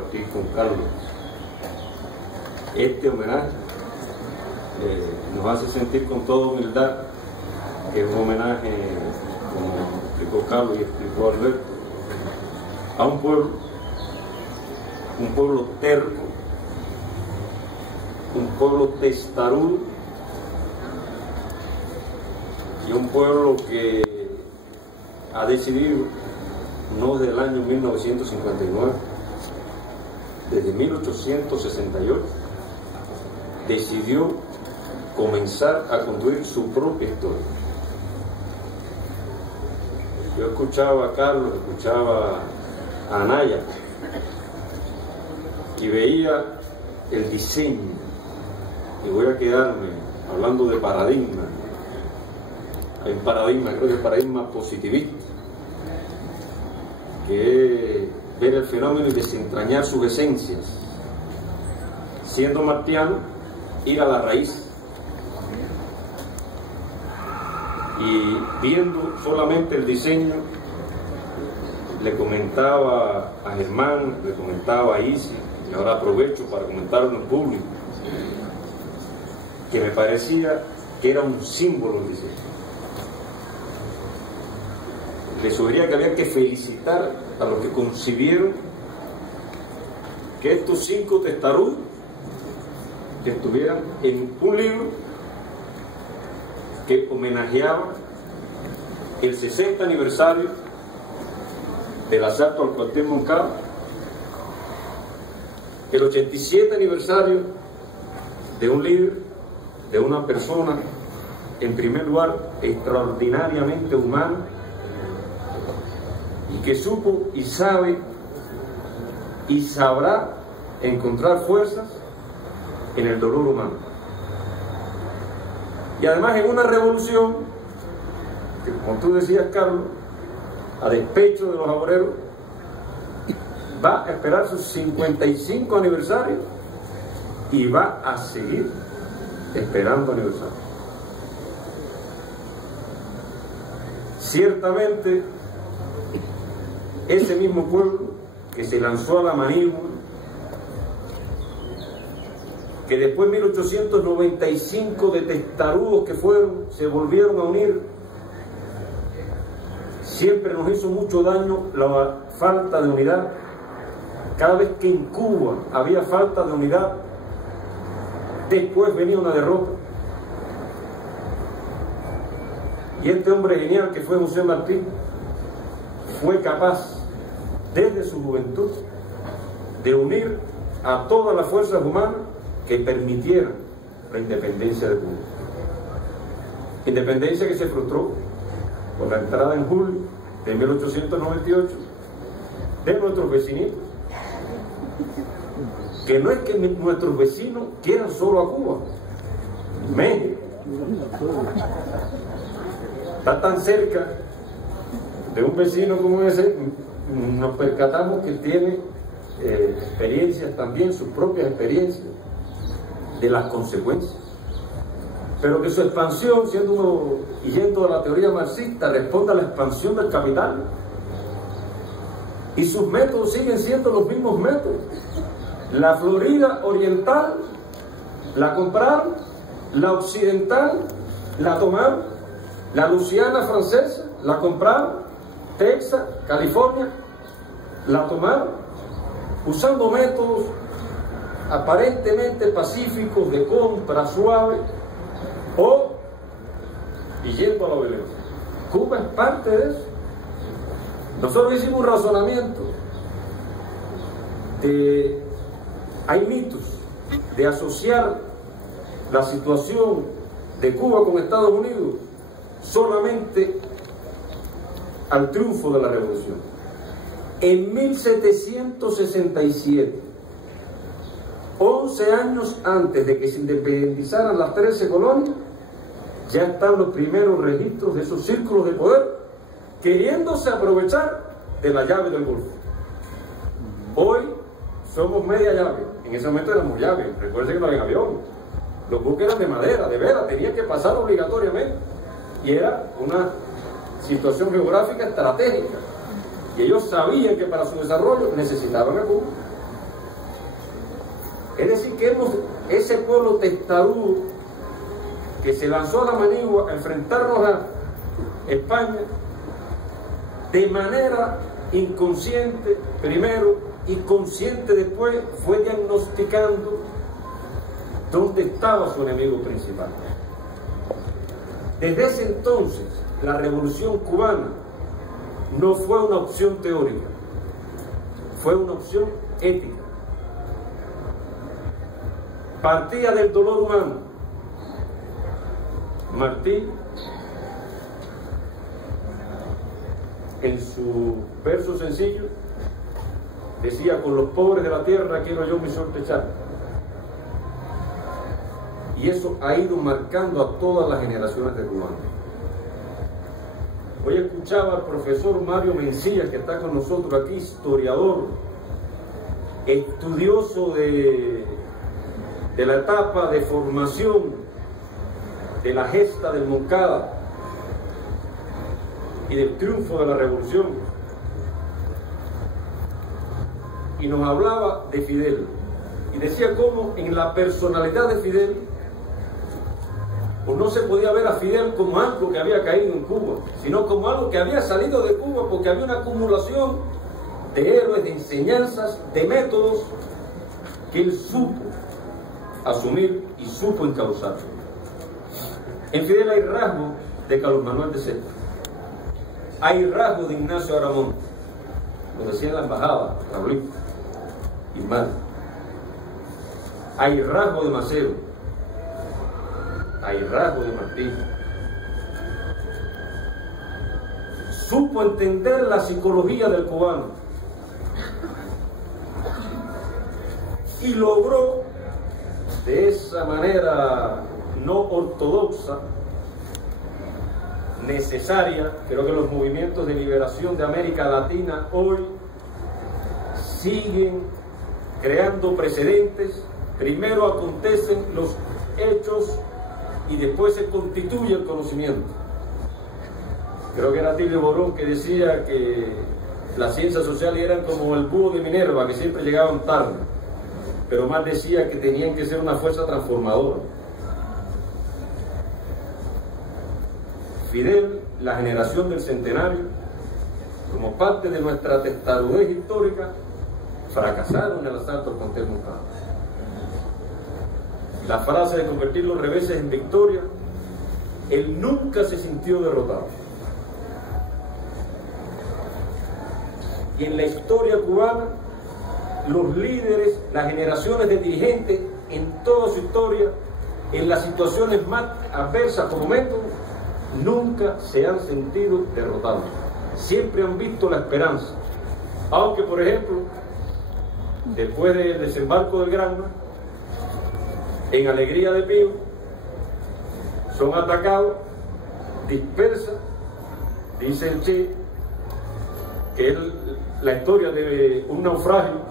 compartir con Carlos este homenaje. Nos hace sentir con toda humildad que es un homenaje, como explicó Carlos y explicó Alberto, a un pueblo terco, un pueblo testarudo y un pueblo que ha decidido, no desde el año 1959, desde 1868, decidió comenzar a construir su propia historia. Yo escuchaba a Carlos, escuchaba a Anaya y veía el diseño, y voy a quedarme hablando de paradigma. Hay un paradigma, creo que es el paradigma positivista, que es ver el fenómeno y desentrañar sus esencias. Siendo martiano, ir a la raíz. Y viendo solamente el diseño, le comentaba a Germán, le comentaba a Isi, y ahora aprovecho para comentarlo en público, que me parecía que era un símbolo el diseño. Le sugería que había que felicitar a los que concibieron que estos 5 testarudos que estuvieran en un libro que homenajeaba el 60 aniversario del asalto al cuartel Moncada, el 87 aniversario de un líder, de una persona, en primer lugar, extraordinariamente humana, y que supo y sabe y sabrá encontrar fuerzas en el dolor humano. Y además en una revolución que, como tú decías, Carlos, a despecho de los obreros, va a esperar sus 55 aniversarios y va a seguir esperando aniversarios. Ciertamente, ese mismo pueblo que se lanzó a la manigua, que después de 1895 de testarudos que fueron, se volvieron a unir, siempre nos hizo mucho daño la falta de unidad. Cada vez que en Cuba había falta de unidad, después venía una derrota. Y este hombre genial que fue José Martí, fue capaz, desde su juventud, de unir a todas las fuerzas humanas que permitieran la independencia de Cuba. Independencia que se frustró con la entrada en julio de 1898 de nuestros vecinitos, que no es que nuestros vecinos quieran solo a Cuba. México está tan cerca de un vecino como ese, nos percatamos que tiene experiencias también, sus propias experiencias de las consecuencias, pero que su expansión, y yendo a la teoría marxista, responde a la expansión del capital, y sus métodos siguen siendo los mismos métodos. La Florida oriental la compraron, la occidental la tomaron, la Luisiana francesa la compraron, Texas, California la tomaron, usando métodos aparentemente pacíficos de compra suave y yendo a la violencia. Cuba es parte de eso. Nosotros hicimos un razonamiento hay mitos de asociar la situación de Cuba con Estados Unidos solamente al triunfo de la revolución. En 1767, 11 años antes de que se independizaran las 13 colonias, ya están los primeros registros de esos círculos de poder queriéndose aprovechar de la llave del Golfo. Hoy somos media llave, en ese momento éramos llave. Recuerden que no había avión, los buques eran de madera, de veras, tenían que pasar obligatoriamente, y era una situación geográfica estratégica, y ellos sabían que para su desarrollo necesitaban a Cuba. Es decir, que ese pueblo testarudo que se lanzó a la manigua a enfrentarnos a España, de manera inconsciente primero y consciente después, fue diagnosticando dónde estaba su enemigo principal. Desde ese entonces, la revolución cubana no fue una opción teórica, fue una opción ética. Partía del dolor humano. Martí, en su verso sencillo, decía: con los pobres de la tierra quiero yo mi suerte echar. Y eso ha ido marcando a todas las generaciones de cubanos. Hoy escuchaba al profesor Mario Mencía, que está con nosotros aquí, historiador, estudioso de la etapa de formación de la gesta del Moncada y del triunfo de la revolución, y nos hablaba de Fidel y decía cómo en la personalidad de Fidel, pues no se podía ver a Fidel como algo que había caído en Cuba, sino como algo que había salido de Cuba, porque había una acumulación de héroes, de enseñanzas, de métodos que él supo asumir y supo encauzar. En Fidel hay rasgos de Carlos Manuel de César, hay rasgos de Ignacio Aramón, lo decía en la embajada, Raulito y Mar. Hay rasgos de Maceo, hay rasgos de Martí. Supo entender la psicología del cubano y logró de esa manera no ortodoxa, necesaria. Creo que los movimientos de liberación de América Latina hoy siguen creando precedentes. Primero acontecen los hechos y después se constituye el conocimiento. Creo que era Tilio Borón que decía que las ciencias sociales eran como el búho de Minerva, que siempre llegaban tarde, pero más decía que tenían que ser una fuerza transformadora. Fidel, la generación del centenario, como parte de nuestra testarudez histórica, fracasaron en el asalto al cuartel Moncada. La frase de convertir los reveses en victoria, él nunca se sintió derrotado. Y en la historia cubana, los líderes, las generaciones de dirigentes, en toda su historia, en las situaciones más adversas por momentos, nunca se han sentido derrotados. Siempre han visto la esperanza. Aunque, por ejemplo, después del desembarco del Granma, en Alegría de Pío, son atacados, dispersan, dice el Che, que es la historia de un naufragio,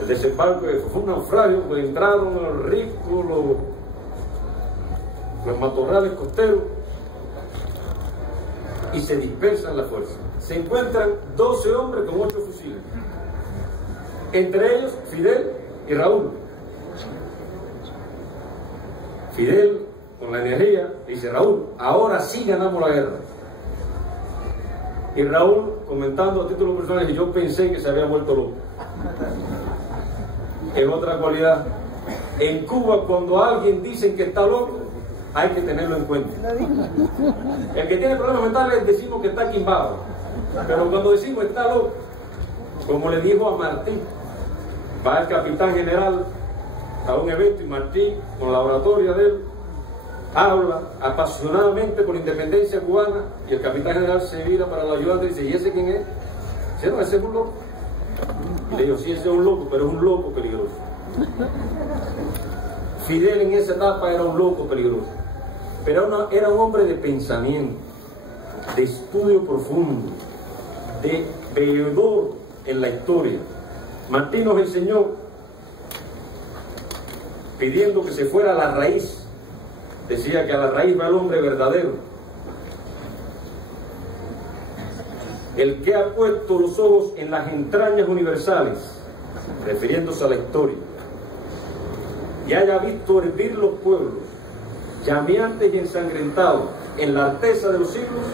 el desembarco fue un naufragio, pues entraron los ricos, los matorrales costeros, y se dispersan las fuerzas. Se encuentran 12 hombres con 8 fusiles, entre ellos Fidel y Raúl. Fidel, con la energía, dice: Raúl, ahora sí ganamos la guerra. Y Raúl, comentando a título personal, dice: yo pensé que se había vuelto loco. En otra cualidad, en Cuba, cuando alguien dice que está loco, hay que tenerlo en cuenta. El que tiene problemas mentales decimos que está quimbado, pero cuando decimos está loco, como le dijo a Martí, va el capitán general a un evento y Martí, con la oratoria de él, habla apasionadamente por la independencia cubana, y el capitán general se vira para el ayudante y dice: ¿y ese quién es? Dice: no, ese es un loco. Y le digo: sí, ese es un loco, pero es un loco peligroso. Fidel en esa etapa era un loco peligroso, pero era un hombre de pensamiento, de estudio profundo, de veedor en la historia. Martí nos enseñó, pidiendo que se fuera a la raíz, decía que a la raíz va el hombre verdadero, el que ha puesto los ojos en las entrañas universales refiriéndose a la historia, y haya visto hervir los pueblos, llameantes y ensangrentados, en la alteza de los siglos,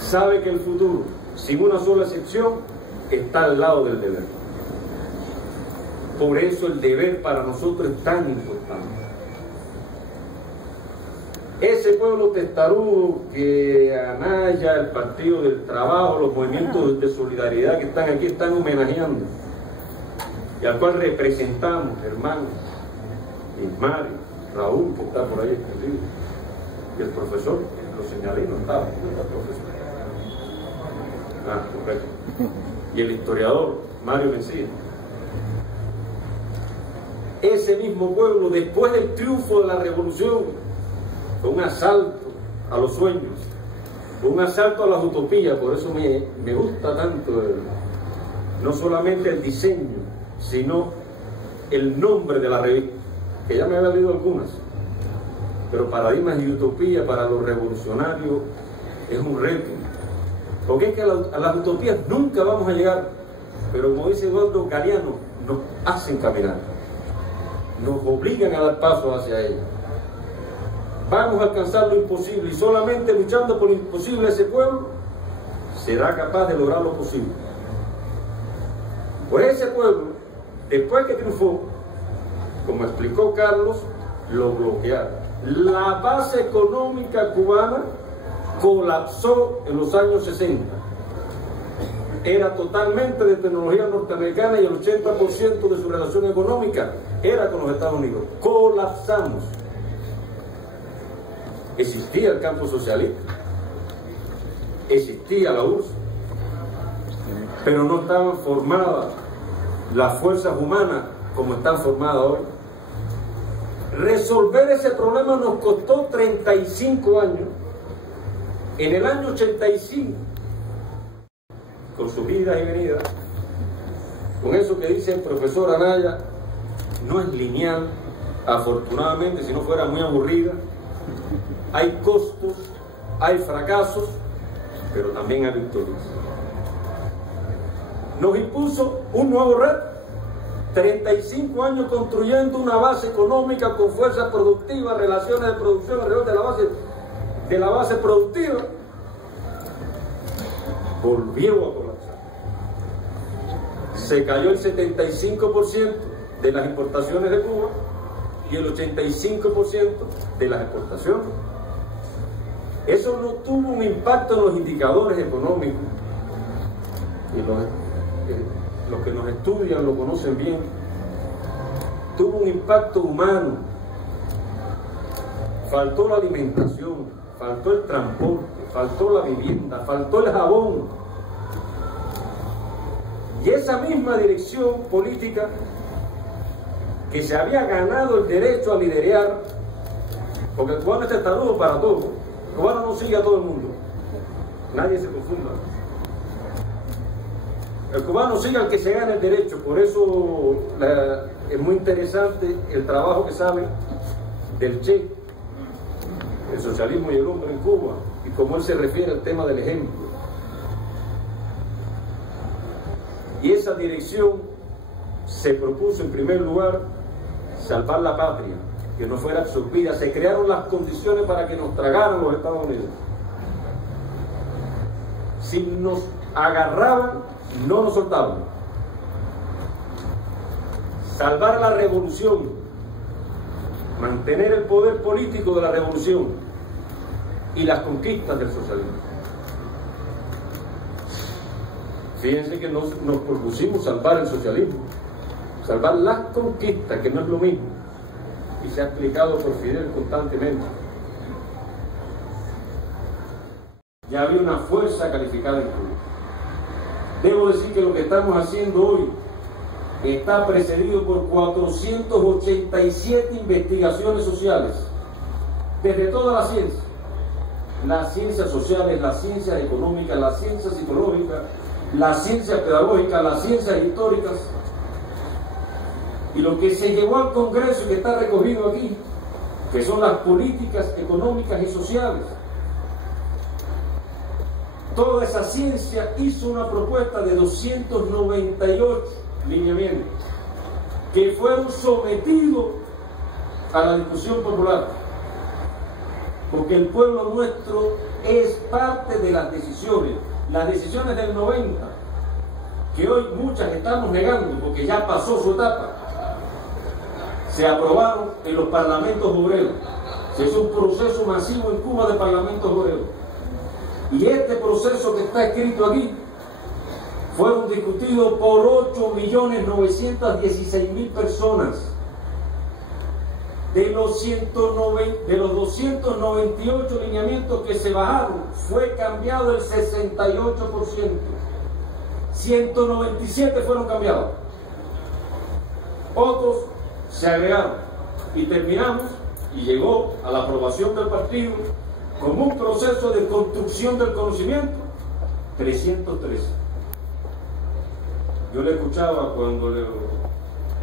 sabe que el futuro, sin una sola excepción, está al lado del deber. Por eso el deber para nosotros es tan importante. Ese pueblo testarudo que Anaya, el Partido del Trabajo, los movimientos de solidaridad que están aquí están homenajeando, y al cual representamos, hermanos, Ismael, Raúl, que está por ahí extendido, y el profesor, lo señalé, no estaba, el profesor. Ah, correcto. Y el historiador, Mario Mencía. Ese mismo pueblo, después del triunfo de la revolución, fue un asalto a los sueños, fue un asalto a las utopías. Por eso me gusta tanto no solamente el diseño, sino el nombre de la revista, que ya me había leído algunas, pero Paradigmas y Utopía para los revolucionarios es un reto, porque es que a las utopías nunca vamos a llegar, pero como dice Eduardo Galeano, nos hacen caminar, nos obligan a dar pasos hacia ella. Vamos a alcanzar lo imposible, y solamente luchando por lo imposible ese pueblo será capaz de lograr lo posible. Pues ese pueblo, después que triunfó, como explicó Carlos, lo bloquearon. La base económica cubana colapsó en los años 60. Era totalmente de tecnología norteamericana, y el 80% de su relación económica era con los Estados Unidos. Colapsamos. Existía el campo socialista, existía la URSS, pero no estaban formadas las fuerzas humanas como están formadas hoy. Resolver ese problema nos costó 35 años. En el año 85, con sus idas y venidas, con eso que dice el profesor Anaya, no es lineal, afortunadamente, si no fuera muy aburrida. Hay costos, hay fracasos, pero también hay victorias. Nos impuso un nuevo reto, 35 años construyendo una base económica con fuerza productiva, relaciones de producción alrededor de la base productiva. Volvió a colapsar. Se cayó el 75% de las importaciones de Cuba y el 85% de las exportaciones. Eso no tuvo un impacto en los indicadores económicos, y los que nos estudian lo conocen bien. Tuvo un impacto humano. Faltó la alimentación, faltó el transporte, faltó la vivienda, faltó el jabón. Y esa misma dirección política que se había ganado el derecho a liderar, porque el cubano es testarudo para todo, el cubano no sigue a todo el mundo, nadie se confunda. El cubano sigue al que se gana el derecho. Por eso es muy interesante el trabajo que sale del Che, el socialismo y el hombre en Cuba, y cómo él se refiere al tema del ejemplo. Y esa dirección se propuso en primer lugar salvar la patria, que no fuera absorbida. Se crearon las condiciones para que nos tragaran los Estados Unidos. Si nos agarraban, no nos soltaban. Salvar la revolución, mantener el poder político de la revolución y las conquistas del socialismo. Fíjense que nos propusimos salvar el socialismo, salvar las conquistas, que no es lo mismo, y se ha explicado por Fidel constantemente. Ya había una fuerza calificada en Cuba. Debo decir que lo que estamos haciendo hoy está precedido por 487 investigaciones sociales, desde todas las ciencias sociales, las ciencias económicas, las ciencias psicológicas, las ciencias pedagógicas, las ciencias históricas. Y lo que se llevó al Congreso y que está recogido aquí, que son las políticas económicas y sociales. Toda esa ciencia hizo una propuesta de 298 lineamientos que fueron sometidos a la discusión popular, porque el pueblo nuestro es parte de las decisiones del 90, que hoy muchas estamos negando porque ya pasó su etapa. Se aprobaron en los parlamentos obreros, se hizo un proceso masivo en Cuba de parlamentos obreros, y este proceso que está escrito aquí fueron discutidos por 8.916.000 personas. De los 298 lineamientos que se bajaron, fue cambiado el 68%. 197 fueron cambiados. Otros se agregaron. Y terminamos, y llegó a la aprobación del partido, como un proceso de construcción del conocimiento, 313. Yo le escuchaba cuando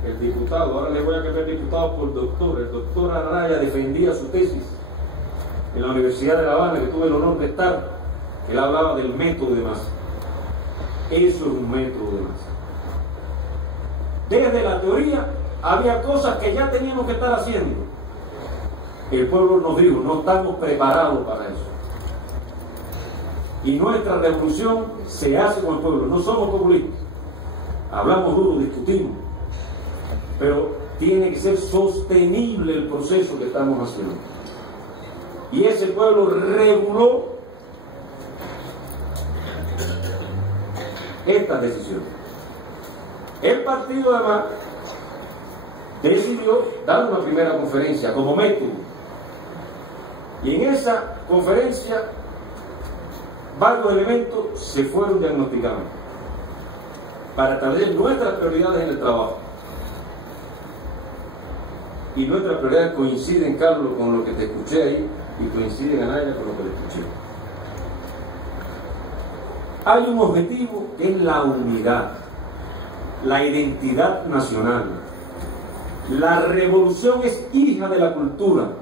el diputado, ahora le voy a cambiar diputado por doctor, el doctor Araya defendía su tesis en la Universidad de La Habana, que tuve el honor de estar. Él hablaba del método de masa. Eso es un método de masa. Desde la teoría había cosas que ya teníamos que estar haciendo. El pueblo nos dijo, no estamos preparados para eso. Y nuestra revolución se hace con el pueblo. No somos populistas. Hablamos duro, discutimos, pero tiene que ser sostenible el proceso que estamos haciendo. Y ese pueblo reguló esta decisión. El partido además decidió dar una primera conferencia como método, y en esa conferencia varios elementos se fueron diagnosticando para establecer nuestras prioridades en el trabajo. Y nuestras prioridades coinciden, Carlos, con lo que te escuché ahí, y coinciden, Anaya, con lo que te escuché. Hay un objetivo que es la unidad, la identidad nacional. La revolución es hija de la cultura.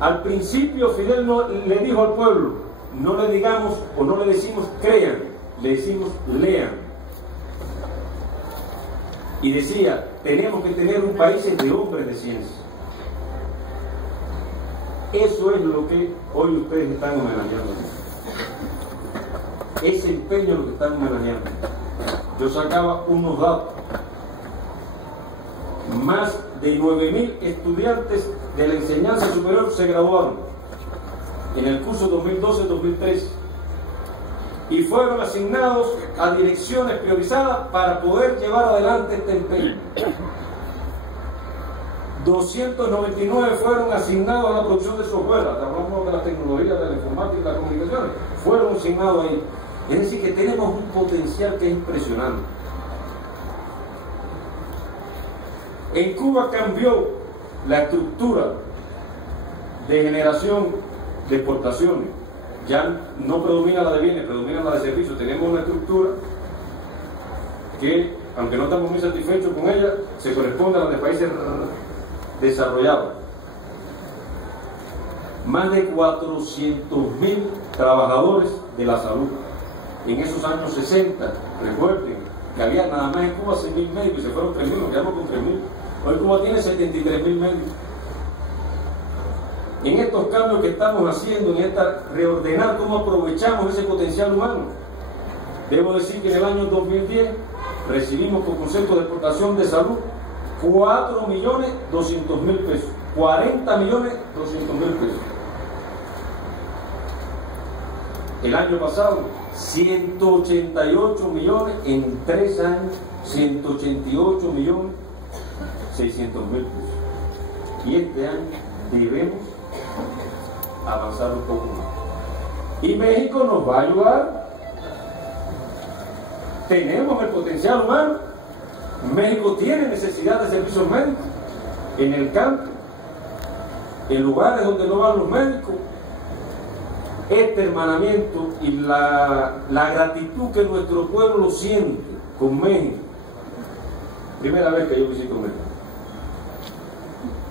Al principio Fidel le dijo al pueblo, no le digamos o no le decimos crean, le decimos lean. Y decía, tenemos que tener un país de hombres de ciencia. Eso es lo que hoy ustedes están homenajeando. Ese empeño es lo que están homenajeando. Yo sacaba unos datos. Más de 9.000 estudiantes de la enseñanza superior se graduaron en el curso 2012-2013 y fueron asignados a direcciones priorizadas para poder llevar adelante este empeño. 299 fueron asignados a la producción de software, hablamos de las tecnologías, de la informática y de las comunicaciones, fueron asignados ahí. Es decir, que tenemos un potencial que es impresionante. En Cuba cambió la estructura de generación de exportaciones. Ya no predomina la de bienes, predomina la de servicios. Tenemos una estructura que, aunque no estamos muy satisfechos con ella, se corresponde a la de países desarrollados. Más de 400.000 trabajadores de la salud. En esos años 60, recuerden que había nada más en Cuba 6.000 médicos y se fueron 3.000, nos quedamos con 3.000. Hoy Cuba tiene 73.000 médicos. En estos cambios que estamos haciendo, en esta reordenar cómo aprovechamos ese potencial humano, debo decir que en el año 2010 recibimos por concepto de exportación de salud 4.200.000 pesos, 40.200.000 pesos. El año pasado 188 millones, en 3 años 188.600.000 pesos. Y este año debemos avanzar un poco más. Y México nos va a ayudar. Tenemos el potencial humano. México tiene necesidad de servicios médicos en el campo, en lugares donde no van los médicos. Este hermanamiento y la gratitud que nuestro pueblo siente con México. Primera vez que yo visito México.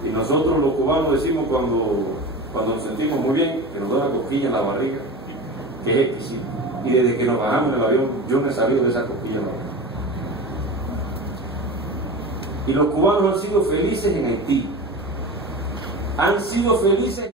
Y nosotros los cubanos decimos cuando nos sentimos muy bien, que nos da una cosquilla en la barriga, que es exquisito. Y desde que nos bajamos en el avión, yo me he salido de esa cosquilla en la barriga. Y los cubanos han sido felices en Haití. Han sido felices.